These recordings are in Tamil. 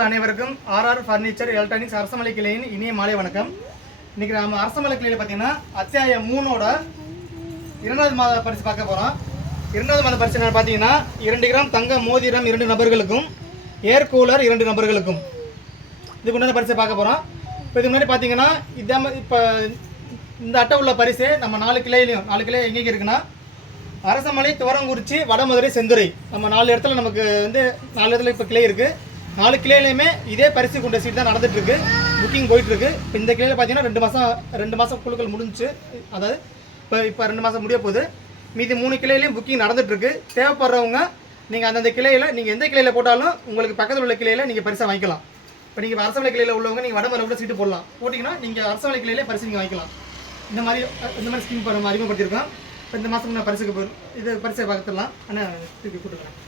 அனைவருக்கும் ஆர்ஆர் ஃபர்னிச்சர் எலக்ட்ரானிக்ஸ் அரசமலை கிளையின் இனிய மாலை வணக்கம். இன்னைக்கு நம்ம அரசமலை கிளையில் பார்த்தீங்கன்னா அத்தியாயம் 3ஓட 2வது மாத பரிசு பார்க்க போகிறோம். 2வது மாத பரிசு பார்த்தீங்கன்னா 2 கிராம் தங்க மோதிரம் 2 நபர்களுக்கும், ஏர் கூலர் 2 நபர்களுக்கும் இதுக்கு முன்னாடி பரிசை பார்க்க போகிறோம். இப்போ இதுக்கு முன்னாடி பார்த்தீங்கன்னா இப்போ இந்த அட்டை உள்ள பரிசு நம்ம 4 கிளையிலையும் 4 கிளை எங்கெங்கே இருக்குன்னா அரசமலை, துவரங்குறிச்சி, வடமதுரை, செந்துறை நம்ம 4 இடத்துல நமக்கு 4 இடத்துல இப்போ கிளை இருக்குது. 4 கிளையிலையுமே இதே பரிசு கொண்ட சீட் தான் நடந்துட்டுருக்கு, புக்கிங் போயிட்டுருக்கு. இப்போ இந்த கிளையில் பார்த்தீங்கன்னா 2 மாதம் குழுக்கள் முடிஞ்சிச்சு. அதாவது இப்போ 2 மாதம் முடிய போகுது. மீதி 3 கிளையிலையும் புக்கிங் நடந்துட்டுருக்கு. தேவைப்படுறவங்க நீங்கள் அந்தந்த கிளையில் நீங்கள் எந்த கிளையில் போட்டாலும் உங்களுக்கு பக்கத்தில் உள்ள கிளையில் நீங்கள் பரிசை வாங்கிக்கலாம். இப்போ நீங்கள் அரசமலை கிளையில் உள்ளவங்க நீங்கள் வடமதுரை கூட சீட்டு போடலாம். போட்டிங்கன்னா நீங்கள் அரசமலை கிளையிலே பரிசு நீங்கள் வாங்கிக்கலாம். இந்த மாதிரி ஸ்கீம் அறிமுகப்படுத்தியிருக்கோம். இப்போ இந்த மாதம் நான் பரிசுக்கு போயிடும் இது பரிசை பார்த்துடலாம். ஆனால் திருப்பி கூட்டுக்கலாம்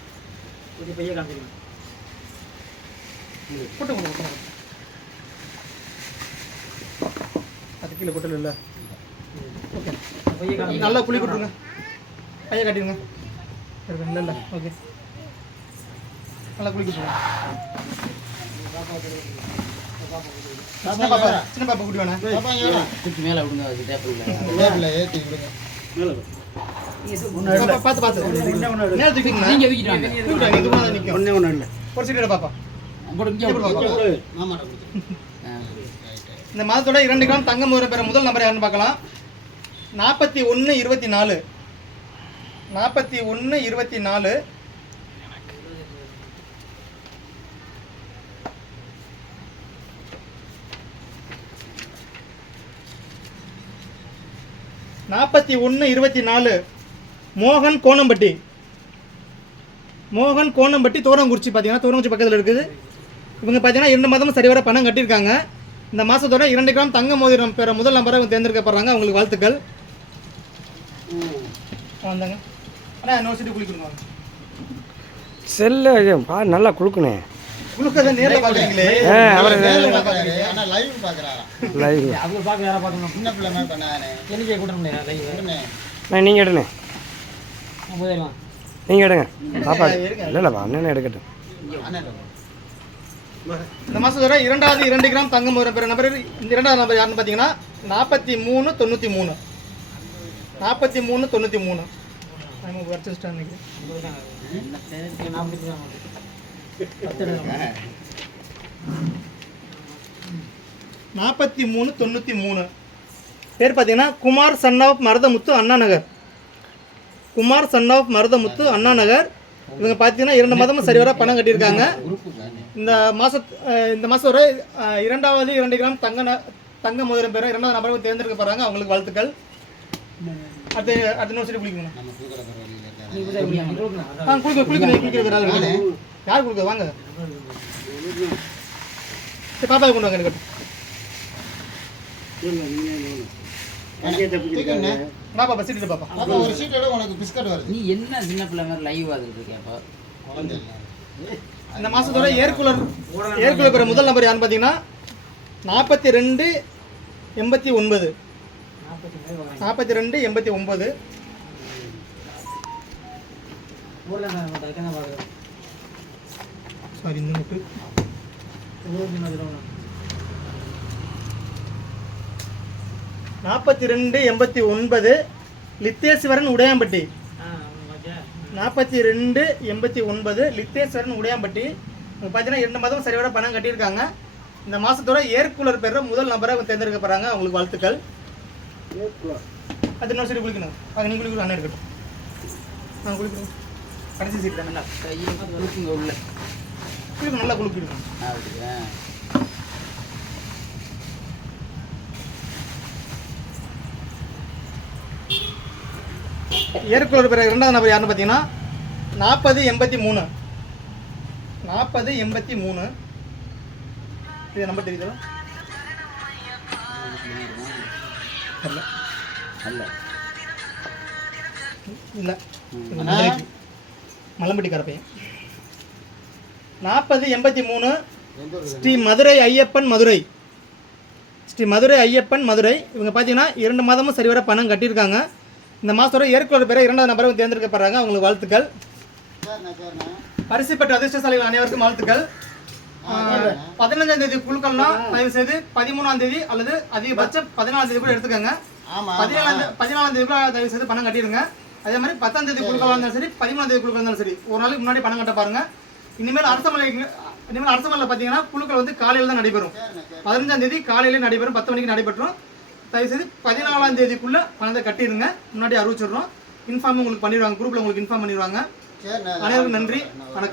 கொஞ்சம் பையன் காமிச்சிக்கலாம் போட்டு அது கீழே போட்டல இல்லை. ஓகே, நல்லா குழி கொடுத்துருங்க, பைய காட்டிடுங்க. இல்லை இல்லை, ஓகே, நல்லா குழி கொடுத்துருங்க. சின்ன பாப்பா குட்டி வேணா மேலே விடுங்க, பார்த்து பார்த்து மேலே தூக்கிங்க. ஒரு சீட்டு பாப்பா. இந்த மாதத்தோட 2 கிராம் தங்கம் பெற முதல் நம்பர் யாருன்னு பார்க்கலாம். 4124 4124 4124 மோகன் கோணம்பட்டி. துவரங்குறிச்சி பார்த்தீங்கன்னா துவரங்குறிச்சி பக்கத்தில் இருக்குது. இவங்க பார்த்தீங்கன்னா 2 மாதமும் சரிவர பணம் கட்டியிருக்காங்க. இந்த மாதத்தோட 2 கிராம் தங்க மோதிரம் பெற முதல் நம்பரை இவங்க தேர்ந்தெடுக்கப்படுறாங்க. அவங்களுக்கு வாழ்த்துக்கள். வந்தாங்க ஆனால் இன்னொரு சீட்டு குளிக்கணும். செல்லு நல்லா குளுக்குனே குளுக்கதை நேரில் பார்க்குறீங்களே. நீங்கள் எடுங்க, நீங்கள் எடுங்க பாப்பா. இல்லைப்பா அண்ணனே எடுக்கட்டும். இந்த மாதத்தோட 2 கிராம் தங்கம் மோதிரம் பெற நம்பர் இந்த 2வது நம்பர் யாருன்னு பார்த்தீங்கன்னா 4393 4393 4393 பேர் பார்த்தீங்கன்னா குமார் சன் ஆஃப் மருதமுத்து, அண்ணா நகர். இவங்க பார்த்தீங்கன்னா 2 மாதமும் சரிவர பணம் கட்டியிருக்காங்க. இந்த மாதத்தோட 2 கிராம் தங்க மோதிரம் பெற 2வது நபருக்கு தேர்ந்தெடுக்கப்படுறாங்க. அவங்களுக்கு வாழ்த்துக்கள். அடுத்த யூனிவர்சிட்டி குளிக்கணும். குளிக்கிற யார் கொடுக்க வாங்க. சரி பாப்பா கொண்டு வாங்க. பாப்பா சீட்டு பாப்பா. ஒரு சீட்டோட உனக்கு பிஸ்கட் வருது. நீ என்ன சின்ன பிள்ளை மாதிரி லைவ் ஆகுது கேப்பா. இந்த மாசத்தோட ஏர் கூலர் பெற முதல் நம்பர் யாருன்னு பார்த்தீங்கன்னா 4289 சாரி இந்த நோட்டு 4289 லித்தேஸ்வரன் உடையாம்பட்டி. 4289 லித்தேஸ்வரன் உடையாம்பட்டி. பார்த்தீங்கன்னா 2 மாதம் சரிவர பணம் கட்டியிருக்காங்க. இந்த மாதத்தோட ஏர் கூலர் பெற முதல் நபரை தேர்ந்தெடுக்கப்படுறாங்க. அவங்களுக்கு வாழ்த்துக்கள். அது இன்னொரு சீட்டு குளிக்கணும். அங்கே நீ குளிக்கணும், அண்ணன் இருக்கட்டும். நான் குளிக்கணும். கடைசி சீட்டு தான். நல்லா குளிக்கணும், நல்லா குளிக்கணும். ஏர் கூலர் பெற 2வது நபர் யாருன்னு பார்த்தீங்கன்னா 4083 இது நம்பர் தெரியுதா? இல்லை மலம்பட்டி கரப்பையன். 4083 ஸ்ரீ மதுரை ஐயப்பன் மதுரை. இவங்க பார்த்தீங்கன்னா 2 மாதமும் சரிவர பணம் கட்டியிருக்காங்க. இந்த மாதத்தோட ஏர் கூலர் பெற 2வது நபரை தேர்ந்தெடுக்கப்படுறாங்க. அவங்களுக்கு வாழ்த்துக்கள். பரிசு பெற்ற அதிர்ஷ்டசாலிகள் அனைவருக்கும் வாழ்த்துக்கள். 15ஆம் தேதி குழுக்கள்லாம் தயவு செய்து 13ஆம் தேதி அல்லது அதிகபட்சம் 14ஆம் தேதி கூட எடுத்துக்கோங்க. 14ஆம் தேதி கூட தயவு செய்து பணம் கட்டிடுங்க. அதே மாதிரி 10ஆம் தேதி குழுக்கள் இருந்தாலும் சரி 13ஆம் தேதி குழுக்கள் இருந்தாலும் சரி ஒரு நாளைக்கு முன்னாடி பணம் கட்ட பாருங்க. இனிமேல் அரசமலையில் பார்த்தீங்கன்னா குழுக்கள் வந்து காலையில் தான் நடைபெறும். 15ஆம் தேதி காலையிலே நடைபெறும், 10 மணிக்கு நடைபெற்றும். தயவுசெய்து 14ஆம் தேதிக்குள்ள பணத்தை கட்டிடுங்க. முன்னாடி அறிவிச்சிடுறோம். இன்ஃபார்ம் உங்களுக்கு பண்ணிடுவாங்க, குரூப்ல உங்களுக்கு இன்ஃபார்ம் பண்ணிடுவாங்க. அனைவருக்கும் நன்றி, வணக்கம்.